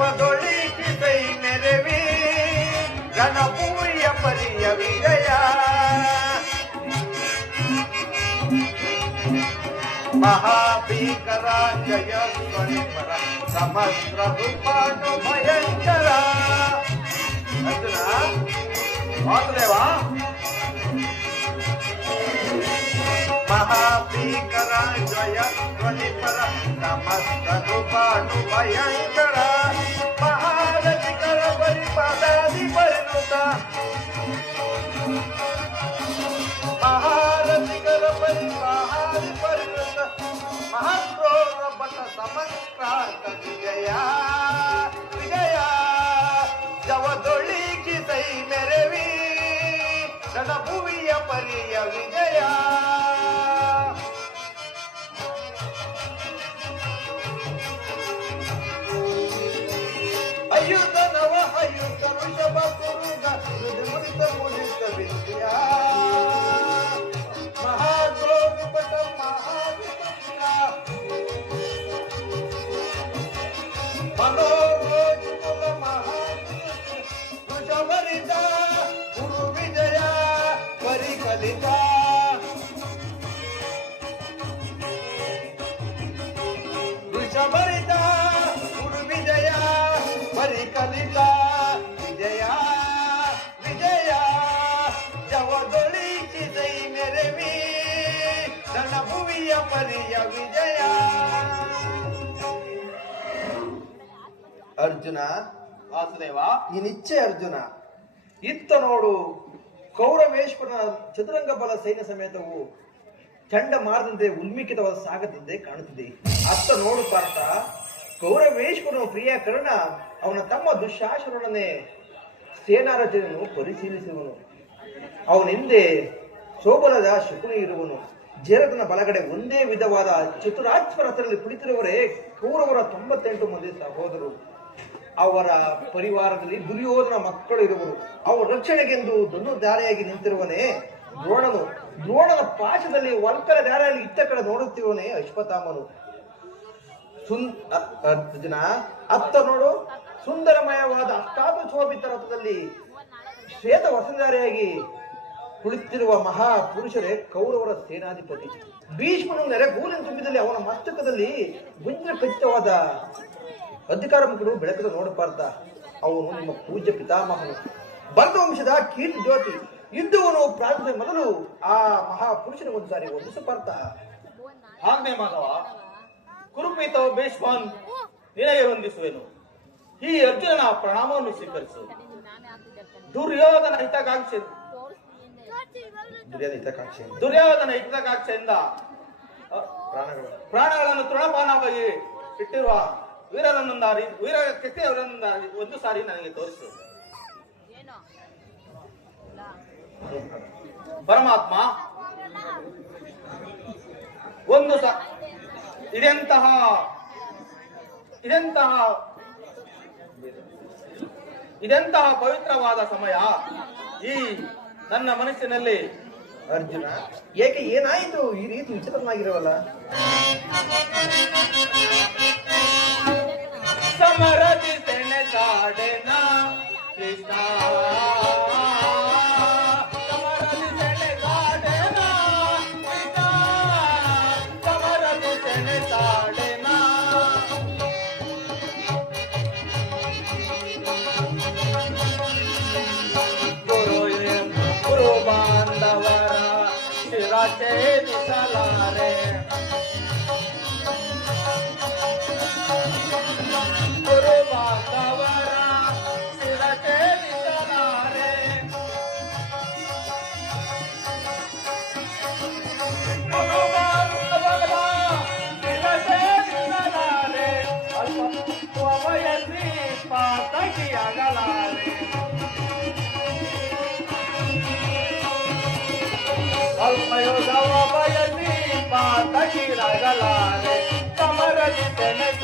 ಜವದೊಳಿಸಿದೈ ನೆರವಿ ರಣಭೂಯ ಪರಿಯ ವಿಜಯ ಮಹಾಭೀಕರ ಜಯ ಸ್ವರಿಪರ ಸಮಸ್ತ ರೂಪಾನು ಭಯಂಕರ. ಅರ್ಜುನ ವಾಸುದೇವ ಮಹಾಭೀಕರ ಜಯ ಸ್ವರಿಪರ ಸಮಸ್ತ ರೂಪಾನು ಭಯಂಕರ ಮಹಾರಥಿಕರ ಪರಿಪದಾದಿ ಪರಿಣುತ ಮಹಾರಥಿಕರ ಪರಿಪಹಾದಿ ಪರಿಣುತ ಮಹಾಕ್ರೋಧ ಭಟ ಸಮಕ್ರಾಂತ ವಿಜಯ ವಿಜಯ ಜವದೊಳಿಸಿದೈ ಮೆರವಿ ರಣಭುವಿಯ ಪರಿಯ ವಿಜಯ. ಅಯುಧ ನವ ಅಯುಧ ಋಷಭ ಕುರುಗ ಮುರಿತ ಮುರಿತ ವಿದ್ಯ ಮಹಾದ್ರೋಹಿ ಭಟ ಮಹಾವಿಪಕ್ಷ ಮನೋರೋಜಿ ಕುಲ ವೃಷಭರಿತ ಗುರು ವಿಜಯ ಪರಿಕಲಿತ ವೃಷಭರಿತ ಗುರು ವಿಜಯ ಪರಿಕಲಿತ ವಿಜಯ ವಿಜಯ ಜವದೊಳಿಸಿದೈ ಮೆರವಿ ರಣಭುವಿಯ ಪರಿಯ ವಿಜಯ. ಅರ್ಜುನ ವಾಸುದೇವ ಈ ನಿಶ್ಚಯ ಅರ್ಜುನ ಇತ್ತ ನೋಡು ಕೌರವೇಶ್ವರನ ಚತುರಂಗ ಬಲ ಸೈನ್ಯ ಸಮೇತವು ಚಂಡಮಾರದಂತೆ ಉನ್ಮಿಖಿತವಾದ ಸಾಗದಂತೆ ಕಾಣುತ್ತಿದೆ. ಅತ್ತ ನೋಡು ಪಾರ್ಥ, ಕೌರವೇಶ್ವರನು ಪ್ರಿಯ ಕರ್ಣ ಅವನ ತಮ್ಮ ದುಶ್ಯಾಸನೊಡನೆ ಸೇನಾರಚನೆಯನ್ನು ಪರಿಶೀಲಿಸುವನು. ಅವನ ಹಿಂದೆ ಸೋಬಲದ ಶಕುನಿ ಇರುವನು. ಜೇರದನ ಬಲಗಡೆ ಒಂದೇ ವಿಧವಾದ ಚತುರಾಶ್ವರಥರಲ್ಲಿ ಕುಳಿತಿರುವವರೇ ಕೌರವರ 98 ಮಂದಿ ಸಹೋದರರು. ಅವರ ಪರಿವಾರದಲ್ಲಿ ದುರ್ಯೋಧನ ಮಕ್ಕಳು ಇರುವರು. ಅವರ ರಕ್ಷಣೆಗೆಂದು ಧನುರ್ಧಾರಿಯಾಗಿ ನಿಂತಿರುವನೇ ದ್ರೋಣನು. ದ್ರೋಣನ ಪಾಶದಲ್ಲಿ ವರ್ಕಲ ಧಾರೆಯಲ್ಲಿ ಇತ್ತ ಕಡೆ ನೋಡುತ್ತಿರುವನೇ ಅಶ್ವತ್ಥಾಮನು. ಅರ್ಜುನ ಅತ್ತ ನೋಡು, ಸುಂದರಮಯವಾದ ಅಷ್ಟಾದಶೋಭಿತ ರಥದಲ್ಲಿ ಶ್ವೇತ ವಸಂಧಾರಿಯಾಗಿ ಕುಳಿತಿರುವ ಮಹಾಪುರುಷರೇ ಕೌರವರ ಸೇನಾಧಿಪತಿ. ಭೀಷ್ಮನು ನೆರೆಗೂಲಿನ ತುಂಬಿದಲ್ಲಿ ಅವನ ಮಸ್ತಕದಲ್ಲಿ ಗುಂಜಿನ ಖಚಿತವಾದ ಅಧಿಕಾರ ಮುಖರು ಬೆಳಕದ ನೋಡು ಪಾರ್ಥ. ಅವನು ನಿಮ್ಮ ಪೂಜ್ಯ ಪಿತಾಮಹನು, ಭರತ ವಂಶದ ಕೀರ್ತಿ ಜ್ಯೋತಿ. ಯುದ್ಧವನ್ನು ಪ್ರಾರಂಭಿಸಿದ ಮೊದಲು ಆ ಮಹಾಪುರುಷನ ಒಂದು ಸಾರಿ ವಂದಿಸು ಪಾರ್ಥ. ಆಜ್ಞೆ ಮಾಧವ, ಕುರುಪೀತ ಭೀಷ್ಮನ್ ನಿನಗೆ ವಂದಿಸುವೆನು. ಈ ಅರ್ಜುನನ ಪ್ರಣಾಮವನ್ನು ಸ್ವೀಕರಿಸು. ದುರ್ಯೋಧನ ಹಿತಕಾಂಕ್ಷೆಯಿಂದ ಪ್ರಾಣಗಳನ್ನು ತೃಣಪಾನವಾಗಿ ಇಟ್ಟಿರುವ ವೀರ ಒಂದು ಸಾರಿ ನನಗೆ ತೋರಿಸು. ಪರಮಾತ್ಮ, ಒಂದು ಇದೆಂತಹ ಪವಿತ್ರವಾದ ಸಮಯ ಈ ನನ್ನ ಮನಸ್ಸಿನಲ್ಲಿ. ಅರ್ಜುನ, ಏಕೆ ಏನಾಯಿತು ಈ ರೀತಿ ವಿಚಿತ್ರವಾಗಿರವಲ್ಲ? ಸಮರದಿ ಸೆಣೆಗಾಡೆನ ಕೃಷ್ಣ, ಸಮರದಿ ಸೆಣೆಗಾಡೆನ ಕೃಷ್ಣ, ಸಮರದಿ ಸೆಣೆಗಾಡೆನ. ಗುರು ಬಾಂಧವರ ಶಿರ ಛೇದಿಸಲಾರೆ, ಗುರು ಬಾಂಧವರ ಶಿರ ಛೇದಿಸಲಾರೆ. ಗುರು ಬಾಂಧವರ ಶಿರ ಛೇದಿಸಲಾರೆ, ಅಲ್ಪ ವಯಸ್ಸಿ ಪಾತಕಿಯಾಗಲಾರೆ. ಅಲ್ಪಯೋಗವ ಬಯಸಿ ಪಾತಕಿಯಾಗಲಾರೆ. ಸಮರದಿ ಸೆಣೆಸ